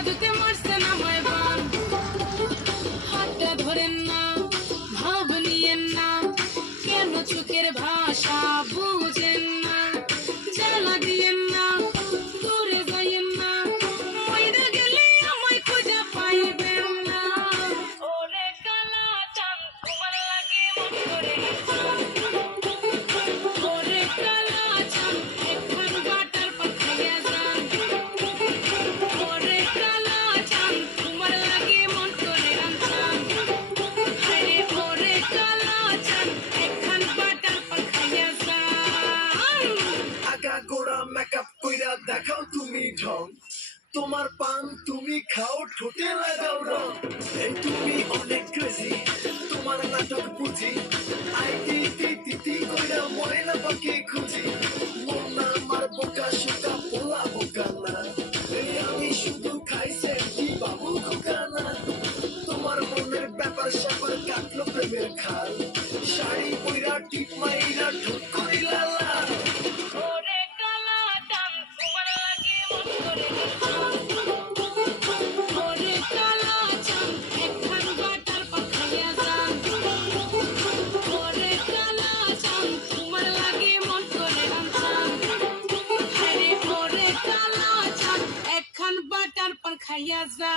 জাদুতে মরছেন আমায় বান হাতটা ধরেন না ভাব নিয়েন না কেন চোখের ভাব দেখাও তুমি ঢং। তোমার পান তুমি খাও, ঠোঁটে লাগাও রং। তুমি অনেক ক্রেজি তোমার নাটক বুঝি। আইতি তি তি তি কইরা ময়না পাখি খুঁজি। মন না আমার বোকা শোকা পোলা বোকা না। আমি শুধু খাইছে কি বাবু খোকা না। তোমার মনের ব্যাপার স্যাপার কাটলো প্রেমের খাল। শাড়ি পইরা টিপ মাইরা ঠোঁট করিলা লাল। পাটার পর খাইয়া যা